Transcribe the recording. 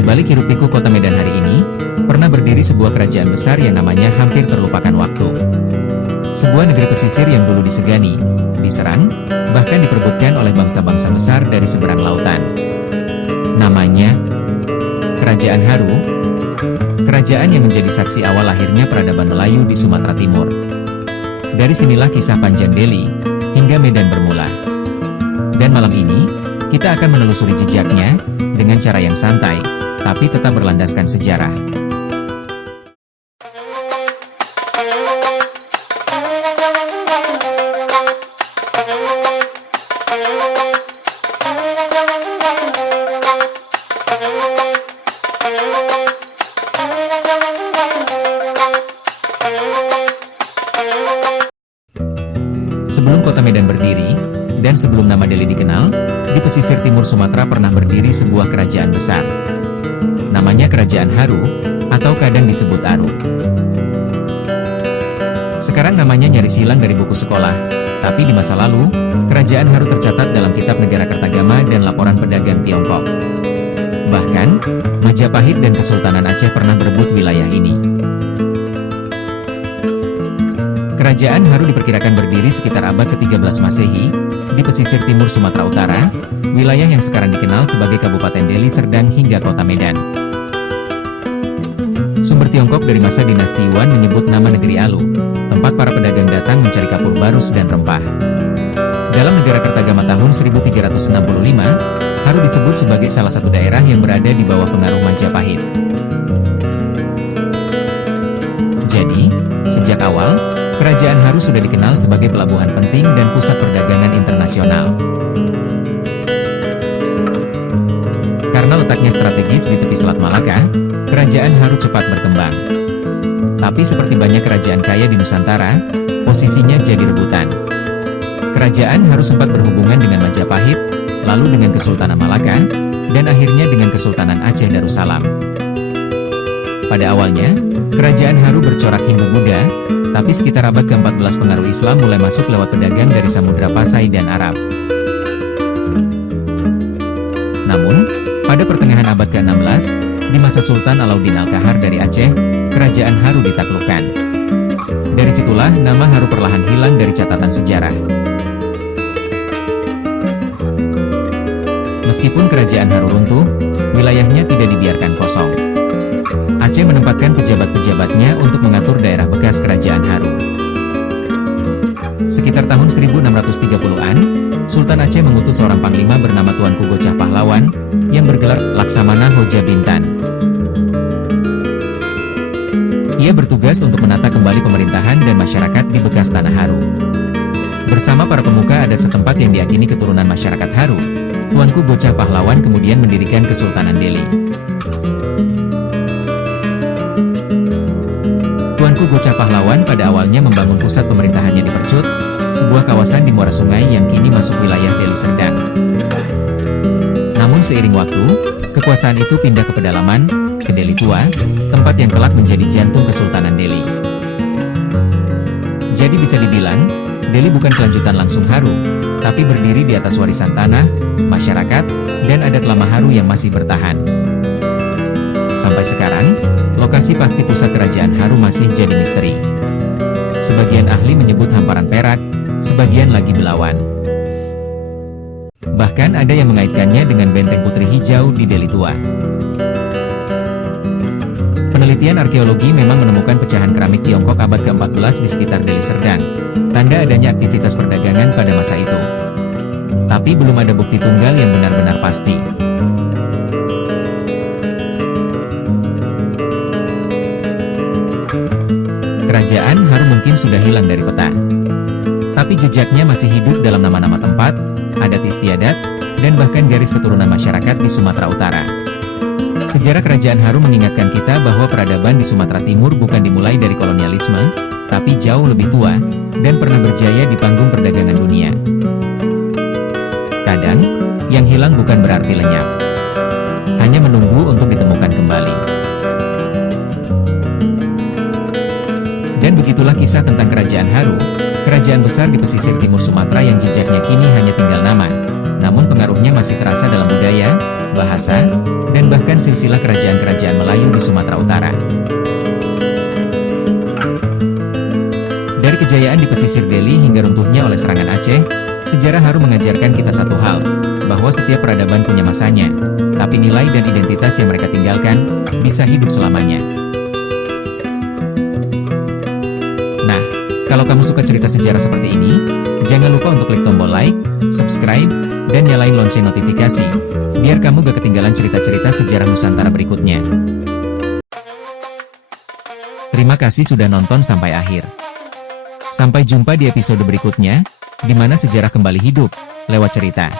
Di balik hiruk-pikuk kota Medan hari ini, pernah berdiri sebuah kerajaan besar yang namanya hampir terlupakan waktu. Sebuah negeri pesisir yang dulu disegani, diserang, bahkan diperebutkan oleh bangsa-bangsa besar dari seberang lautan. Namanya Kerajaan Haru. Kerajaan yang menjadi saksi awal lahirnya peradaban Melayu di Sumatera Timur. Dari sinilah kisah panjang Delhi hingga Medan bermula. Dan malam ini, kita akan menelusuri jejaknya dengan cara yang santai, tapi tetap berlandaskan sejarah. Sebelum kota Medan berdiri, dan sebelum nama Delhi dikenal, di pesisir timur Sumatera pernah berdiri sebuah kerajaan besar. Namanya Kerajaan Haru, atau kadang disebut Aru. Sekarang namanya nyaris hilang dari buku sekolah, tapi di masa lalu, Kerajaan Haru tercatat dalam Kitab Negara Kertagama dan Laporan Pedagang Tiongkok. Bahkan, Majapahit dan Kesultanan Aceh pernah berebut wilayah ini. Kerajaan Haru diperkirakan berdiri sekitar abad ke-13 Masehi, di pesisir timur Sumatera Utara, wilayah yang sekarang dikenal sebagai Kabupaten Deli Serdang hingga kota Medan. Sumber Tiongkok dari masa dinasti Yuan menyebut nama negeri Alu, tempat para pedagang datang mencari kapur barus dan rempah. Dalam Negara Kertagama tahun 1365, Haru disebut sebagai salah satu daerah yang berada di bawah pengaruh Majapahit. Jadi, sejak awal, Kerajaan Haru sudah dikenal sebagai pelabuhan penting dan pusat perdagangan internasional. Karena letaknya strategis di tepi Selat Malaka, Kerajaan Haru cepat berkembang. Tapi seperti banyak kerajaan kaya di Nusantara, posisinya jadi rebutan. Kerajaan Haru sempat berhubungan dengan Majapahit, lalu dengan Kesultanan Malaka, dan akhirnya dengan Kesultanan Aceh Darussalam. Pada awalnya, Kerajaan Haru bercorak Hindu-Buddha, tapi sekitar abad ke-14 pengaruh Islam mulai masuk lewat pedagang dari Samudra Pasai dan Arab. Namun, pada pertengahan abad ke-16, di masa Sultan Alauddin Al-Kahar dari Aceh, Kerajaan Haru ditaklukkan. Dari situlah nama Haru perlahan hilang dari catatan sejarah. Meskipun Kerajaan Haru runtuh, wilayahnya tidak dibiarkan kosong. Aceh menempatkan pejabat-pejabatnya untuk mengatur daerah bekas Kerajaan Haru. Sekitar tahun 1630-an, Sultan Aceh mengutus seorang panglima bernama Tuanku Gocah Pahlawan, yang bergelar Laksamana Hoja Bintan. Ia bertugas untuk menata kembali pemerintahan dan masyarakat di bekas Tanah Haru. Bersama para pemuka adat setempat yang diyakini keturunan masyarakat Haru, Tuanku Gocah Pahlawan kemudian mendirikan Kesultanan Delhi. Tuanku Gocah Pahlawan pada awalnya membangun pusat pemerintahannya di Percut, sebuah kawasan di muara sungai yang kini masuk wilayah Deli Serdang. Namun seiring waktu, kekuasaan itu pindah ke pedalaman, ke Deli Tua, tempat yang kelak menjadi jantung Kesultanan Delhi. Jadi bisa dibilang, Delhi bukan kelanjutan langsung Haru, tapi berdiri di atas warisan tanah, masyarakat, dan adat lama Haru yang masih bertahan. Sampai sekarang, lokasi pasti pusat Kerajaan Haru masih jadi misteri. Sebagian ahli menyebut hamparan perak, sebagian lagi Belawan. Bahkan ada yang mengaitkannya dengan benteng Putri Hijau di Deli Tua. Penelitian arkeologi memang menemukan pecahan keramik Tiongkok abad ke-14 di sekitar Deli Serdang, tanda adanya aktivitas perdagangan pada masa itu. Tapi belum ada bukti tunggal yang benar-benar pasti. Kerajaan Haru mungkin sudah hilang dari peta. Tapi jejaknya masih hidup dalam nama-nama tempat, adat istiadat, dan bahkan garis keturunan masyarakat di Sumatera Utara. Sejarah Kerajaan Haru mengingatkan kita bahwa peradaban di Sumatera Timur bukan dimulai dari kolonialisme, tapi jauh lebih tua, dan pernah berjaya di panggung perdagangan dunia. Kadang, yang hilang bukan berarti lenyap. Hanya menunggu untuk ditemukan kembali. Dan begitulah kisah tentang Kerajaan Haru, kerajaan besar di pesisir timur Sumatera yang jejaknya kini hanya tinggal nama, namun pengaruhnya masih terasa dalam budaya, bahasa, dan bahkan silsilah kerajaan-kerajaan Melayu di Sumatera Utara. Dari kejayaan di pesisir Delhi hingga runtuhnya oleh serangan Aceh, sejarah harum mengajarkan kita satu hal, bahwa setiap peradaban punya masanya, tapi nilai dan identitas yang mereka tinggalkan, bisa hidup selamanya. Nah, kalau kamu suka cerita sejarah seperti ini, jangan lupa untuk klik tombol like, subscribe, dan nyalain lonceng notifikasi, biar kamu gak ketinggalan cerita-cerita sejarah Nusantara berikutnya. Terima kasih sudah nonton sampai akhir. Sampai jumpa di episode berikutnya, di mana sejarah kembali hidup, lewat cerita.